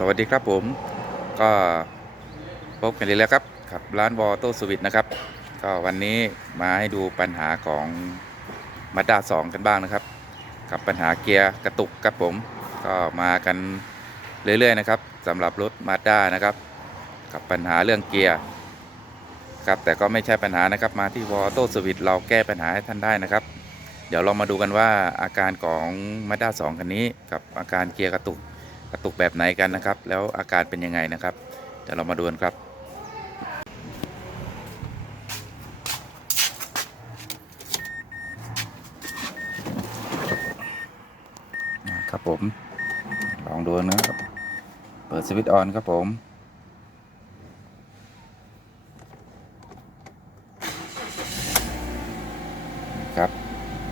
สวัสดีครับผมก็พบกันอีกแล้วครับกับร้านวอโต้สวิตนะครับ ก็วันนี้มาให้ดูปัญหาของมาด้า2กันบ้างนะครับ กับปัญหาเกียร์กระตุกครับผมก็มากันเรื่อยๆนะครับสำหรับรถมาด้านะครับ กับปัญหาเรื่องเกียร์ครับแต่ก็ไม่ใช่ปัญหานะครับมาที่วอโต้สวิตเราแก้ปัญหาให้ท่านได้นะครับ เดี๋ยวเรามาดูกันว่าอาการของมาด้า2คันนี้ กับอาการเกียร์กระตุก กระตุกแบบไหนกันนะครับ แล้วอาการเป็นยังไงนะครับเดี๋ยวเรามาดูกันครับครับผม ลองดูนะครับ เปิดสวิตช์ออนครับผมครับ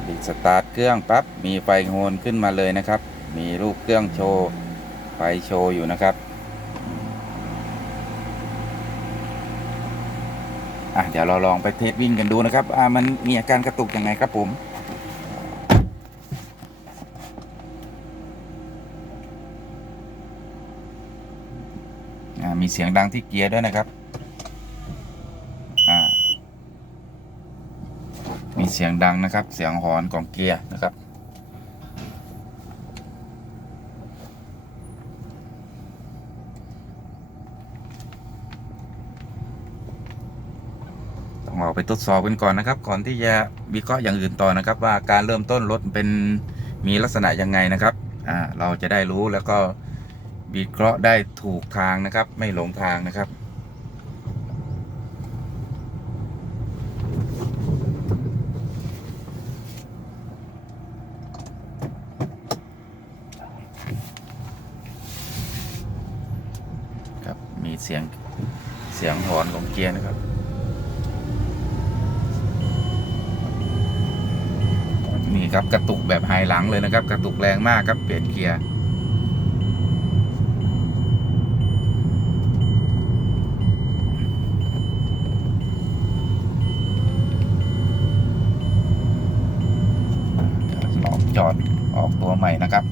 ดีดสตาร์ทเครื่องปั๊บมีไฟโฮนขึ้นมาเลยนะครับ มีรูปเครื่องโชว์ ไฟโชว์อยู่นะครับอะเดี๋ยวเราลองไปเทสวิ่งกันดูนะครับอ่ามันมีอาการกระตุกยังไงครับผมอ่ามีเสียงดังที่เกียร์ด้วยนะครับอ่ามีเสียงดังนะครับ เสียงหอนของเกียร์นะครับ ต้องเอา ไปทดสอบกันก่อนนะครับ ก่อนที่จะวิเคราะห์อย่างอื่นต่อนะครับ ว่าการเริ่มต้นรถเป็นมีลักษณะยังไงนะครับอ่าเราจะได้รู้แล้วก็วิเคราะห์ได้ถูกทางนะครับ ไม่หลงทางนะครับครับมีเสียงเสียงหอนของเกียร์นะครับ นี่ ครับกระตุกแบบไฮหลังเลยนะครับ กระตุกแรงมากครับเปลี่ยนเกียร์ลองจอดออกตัวใหม่นะครับ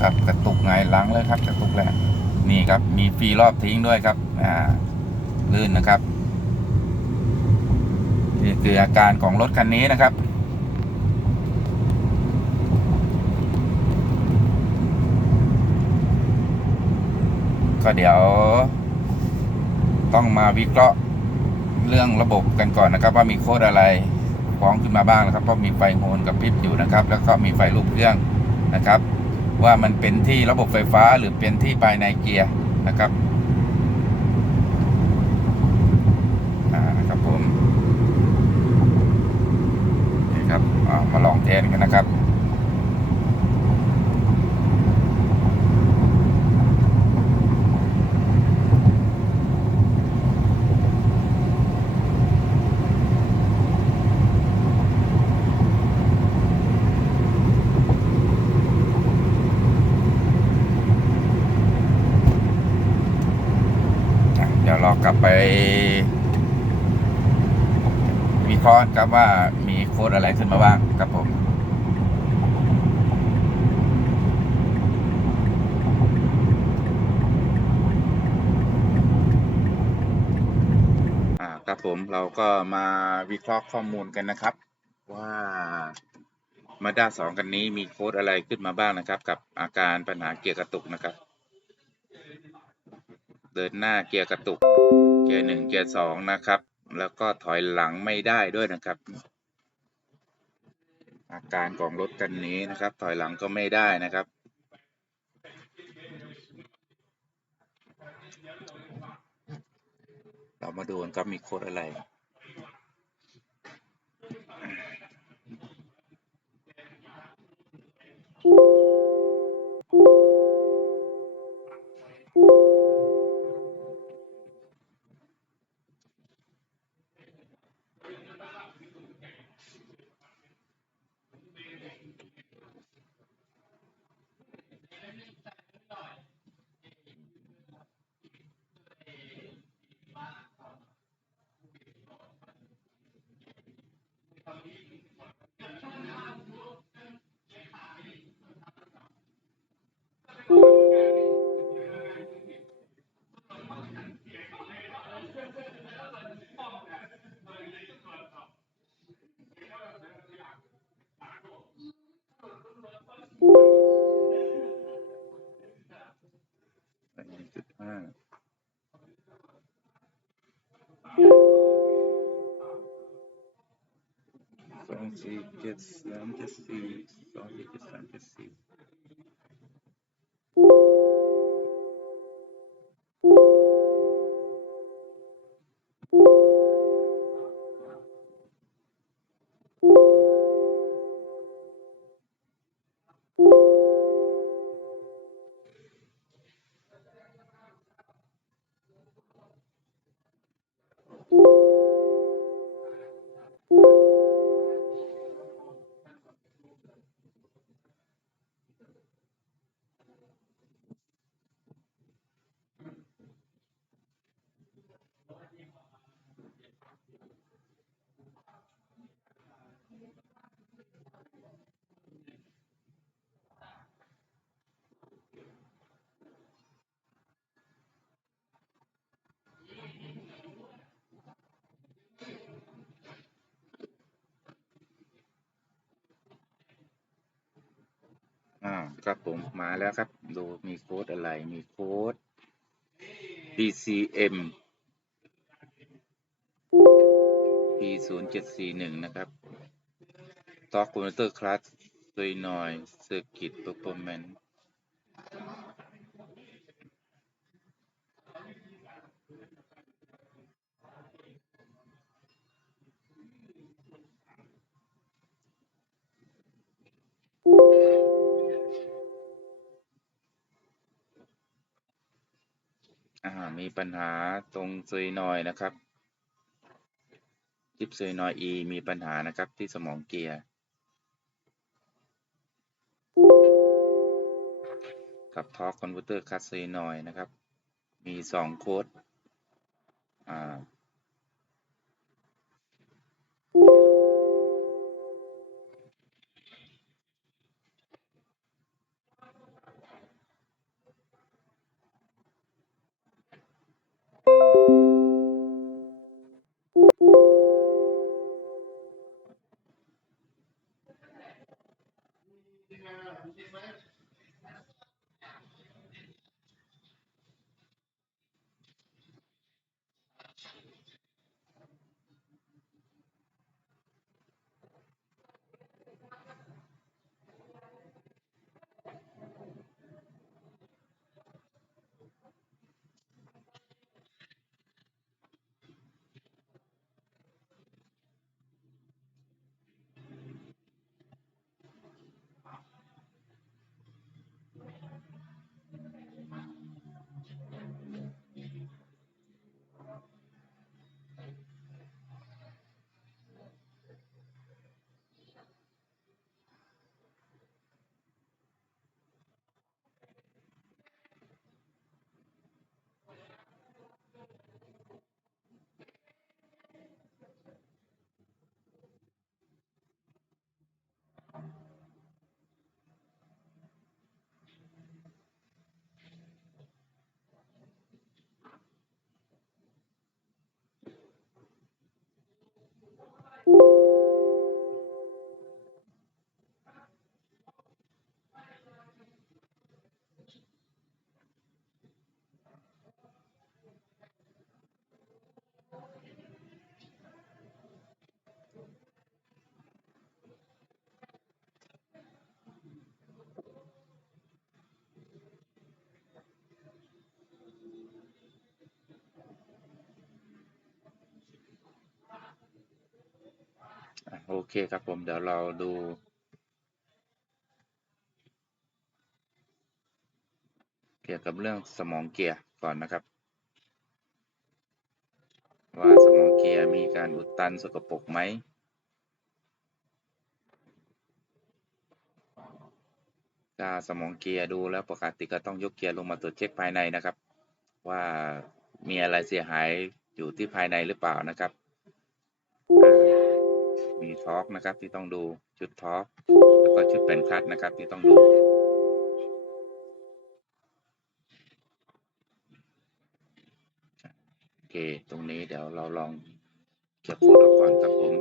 ครับกระตุกไงายหลังเลยครับกระตุกแรง นี่ครับมีฟรีรอบทิ้งด้วยครับ อ่าลื่นนะครับนี่คืออาการของรถคันนี้นะครับก็เดี๋ยวต้องมาวิเคราะห์เรื่องระบบกันก่อนนะครับ ว่ามีโคดอะไรฟ้องขึ้นมาบ้างนะครับเพราะมีไฟโฮนกับพริบอยู่นะครับ แล้วก็มีไฟรูปเครื่องนะครับ ว่ามันเป็นที่ระบบไฟฟ้าหรือเป็นที่ภายในเกียร์นะครับอ่านะครับผมนี่ครับมาลองเทสกันนะครับ อะเดี๋ยวเรากลับไป นะครับว่ามีโค้ดอะไรขึ้นมาบ้างครับผมครับผมเราก็มาวิเคราะห์ข้อมูลกันนะครับ ว่ามาด้าสองกันนี้มีโค้ดอะไรขึ้นมาบ้างนะครับ กับอาการปัญหาเกียร์กระตุกนะครับ เดินหน้าเกียร์กระตุก เกียร์หนึ่งเกียร์สองนะครับ แล้วก็ถอยหลังไม่ได้ด้วยนะครับ อาการของรถคันนี้นะครับ ถอยหลังก็ไม่ได้นะครับเรามาดูกันครับมีโค้ดอะไร เจ็ดสาม ครับผมมาแล้วครับ ดูมีโค้ดอะไรมีโค้ด DCM P 0 7 4 1 นะครับ Talk Computer Class ตัวหน่อย Circuit Performance ปัญหาตรงซุยนอยนะครับจิปซุยนอย E มีปัญหานะครับที่สมองเกียร์กับทอร์คอนเวอร์เตอร์คัสซุยนอยนะครับ มีสองโค้ดอ่า โอเคครับผม เดี๋ยวเราดูเกี่ยวกับเรื่องสมองเกียร์ก่อนนะครับ ว่าสมองเกียร์มีการอุดตันสกปรกไหมถ้าสมองเกียร์ดูแล้วปกติก็ต้องยกเกียร์ลงมาตรวจเช็คภายในนะครับ ว่ามีอะไรเสียหายอยู่ที่ภายในหรือเปล่านะครับ มีทอร์กนะครับที่ต้องดูชุดทอร์กแล้วก็ชุดแผ่นคลัดนะครับที่ต้องดูโอเคตรงนี้เดี๋ยวเราลองเก็บโฟลออกก่อนครับผม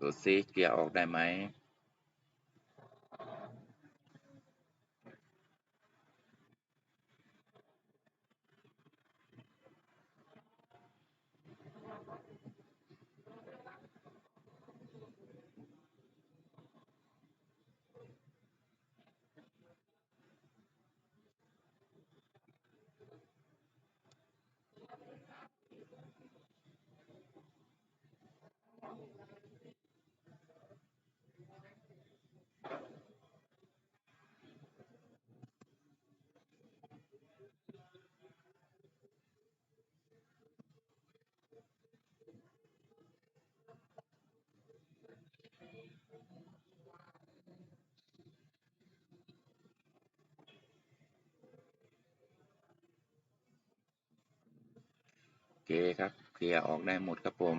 ดูซิเกียร์ออกได้ไหม เคครับ เคลียร์ออกได้หมดครับผม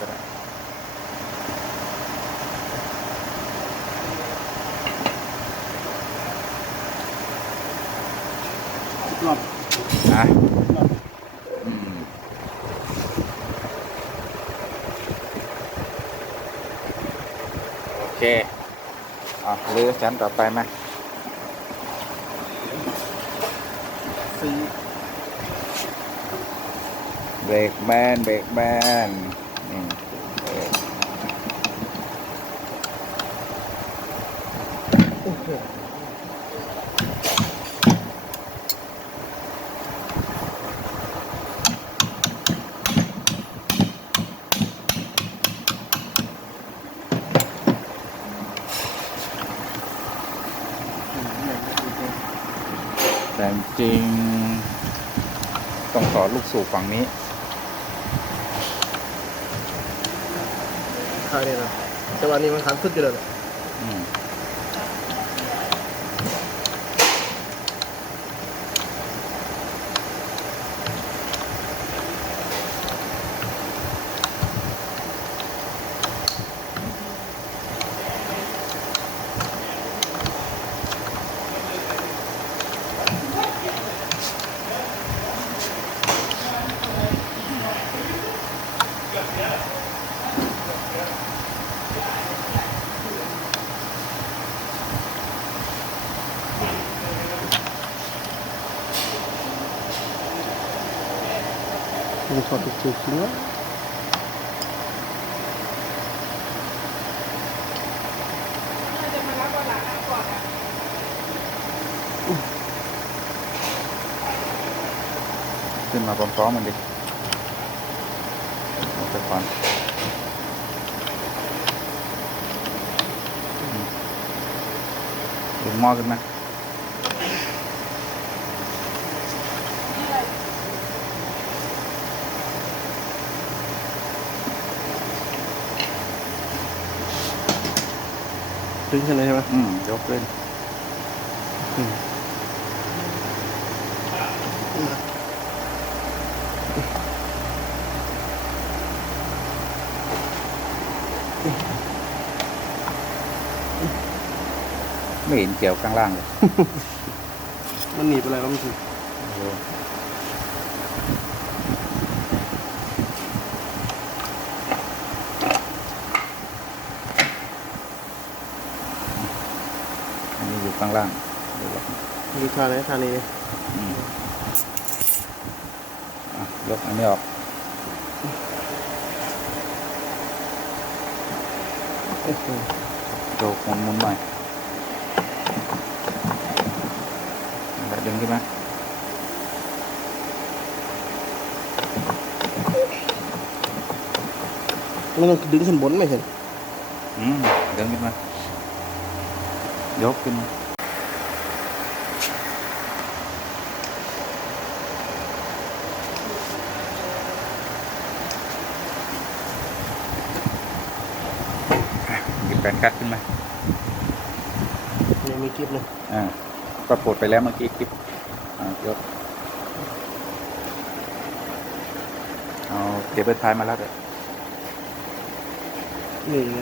ก็ได้รอบนะรอบอืมโอเคอะหรือชั้นต่อไปไหมสี่เบรกแมนเบรกแมนอืมเออ โอ้โห แต่ จริง ต้องต่อลูกสูบฝั่งนี้ขายเนี่ยนะแต่วันนี้มันขันสุดอยู่เลย มันถอดถูกถูกจริงวะขึ้นมาพร้อมๆมันดิเอาไปก่อนดึงหม้อขึ้นมา ดึงขึ้นเลยใช่ไหมอืมยกขึ้นอืมไม่เห็นเกี่ยวข้างล่างเลย มันหนีบอะไรวะมันถึง โอ้อันนี้อยู่ ข้างล่างเดี๋ยวเรามีท่าไหนท่านี้อืมอะยกอันนี้ออกโอ้โหโยกหมุนๆหน่อยแล้วดึงขึ้นมามันต้องดึงขึ้นบนไม่เห็น อืม ดึงขึ้นมายกขึ้นมา แฟนคัดขึ้นมายังมีคลิปเลยอ่าก็ปลดไปแล้วเมื่อกี้คลิปอ่ายกเอาเก็บเป็นท้ายมาแล้วเด้อนี่ไง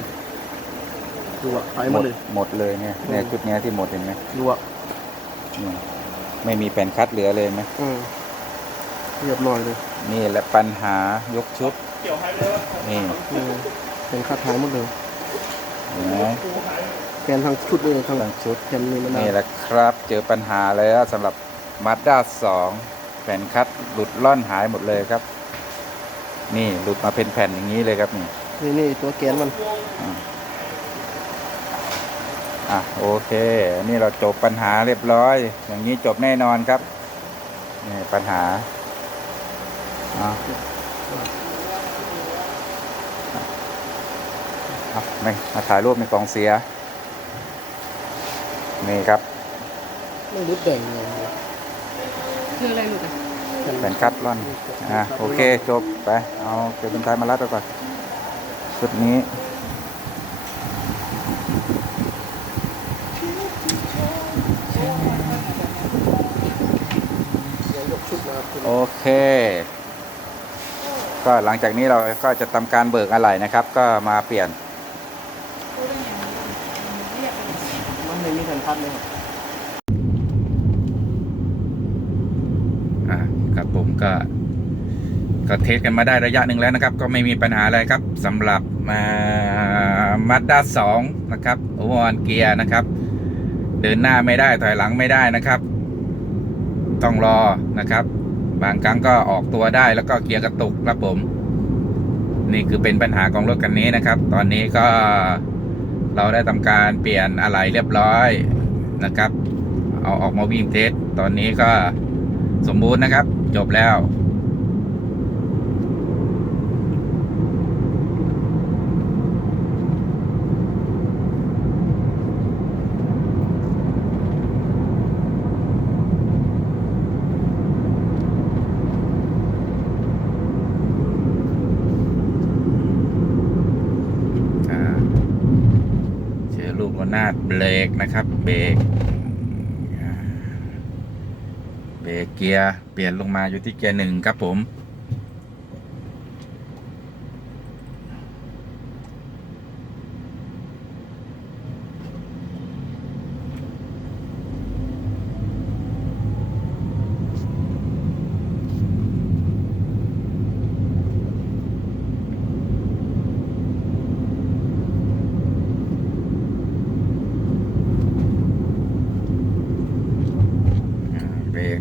ดูอะไปหมดเลย หมดเลยเนี่ยเนี่ยชุดเนี้ยที่หมดเห็นไหมดูอะเนี่ยไม่มีแผ่นคัดเหลือเลยไหมอืมเรียบร้อยเลย นี่แหละปัญหายกชุด นี่อืมเป็นคาดท้ายหมดเลยเห็นไหม แกนทั้งชุดเลยทั้งทั้งชุดแกนนี่มันนี่แหละครับ เจอปัญหาแล้วสำหรับมาด้าสองแผ่นคัดหลุดล่อนหายหมดเลยครับ นี่หลุดมาเป็นแผ่นอย่างนี้เลยครับนี่นี่นี่ตัวแกนมันอะโอเค นี่เราจบปัญหาเรียบร้อย อย่างนี้จบแน่นอนครับ นี่ปัญหาอะ อะไม่มาถ่ายรูปในกองเสีย นี่ครับไม่รู้แดงเลยคืออะไรหลุดอะแผ่นคัดล่อนอะโอเคจบไป เอาเก็บเป็นท้ายมาลัดไปก่อนชุดนี้เดี๋ยวยกชุดมาคุณโอเค ก็หลังจากนี้เราก็จะทำการเบิกอะไหล่นะครับ ก็มาเปลี่ยน มันเลยครับครับผมก็ก็เทสกันมาได้ระยะหนึ่งแล้วนะครับ ก็ไม่มีปัญหาอะไรครับสำหรับมาด้าสองนะครับโอวอนเกียร์นะครับ เดินหน้าไม่ได้ถอยหลังไม่ได้นะครับ ต้องรอนะครับ บางครั้งก็ออกตัวได้แล้วก็เกียร์กระตุกครับผม นี่คือเป็นปัญหาของรถคันนี้นะครับ ตอนนี้ก็เราได้ทำการเปลี่ยนอะไหล่เรียบร้อย นะครับ เอาออกมาวิ่งเทสตอนนี้ก็สมบูรณ์นะครับ จบแล้วลูกระนาดเบรกนะครับ เบรกเบรกเกียร์เปลี่ยนลงมาอยู่ที่เกียร์หนึ่งครับผม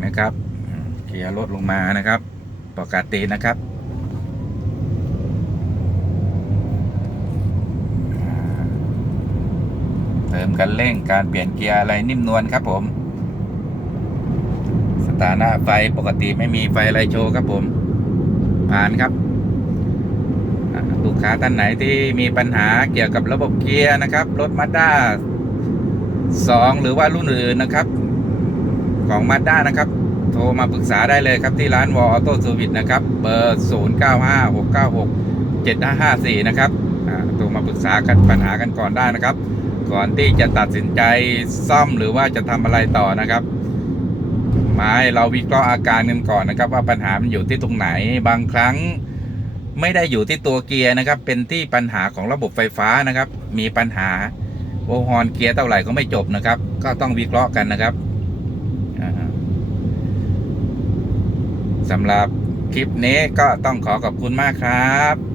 นะครับเกียร์ลดลงมานะครับ ปกตินะครับ เติมกันเร่งการเปลี่ยนเกียร์อะไรนิ่มนวลครับผมสถานะไฟปกติไม่มีไฟอะไรโชว์ครับผม ผ่านครับลูกค้าท่านไหนที่มีปัญหาเกี่ยวกับระบบเกียร์นะครับ รถมาด้าสองหรือว่ารุ่นอื่นนะครับ ของมาด้านะครับ โทรมาปรึกษาได้เลยครับที่ร้านวอลอโต้สวิตนะครับ เบอร์ 0 9 5 6 9 6 7 5 5 4 นะครับโทรมาปรึกษากันปัญหากันก่อนได้นะครับ ก่อนที่จะตัดสินใจซ่อมหรือว่าจะทำอะไรต่อนะครับมาให้เราวิเคราะห์อาการกันก่อนนะครับ ว่าปัญหามันอยู่ที่ตรงไหน บางครั้งไม่ได้อยู่ที่ตัวเกียร์นะครับ เป็นที่ปัญหาของระบบไฟฟ้านะครับ มีปัญหาโอฮอนเกียร์เท่าไหร่ก็ไม่จบนะครับ ก็ต้องวิเคราะห์กันนะครับ อ่า สำหรับคลิปนี้ก็ต้องขอขอบคุณมากครับ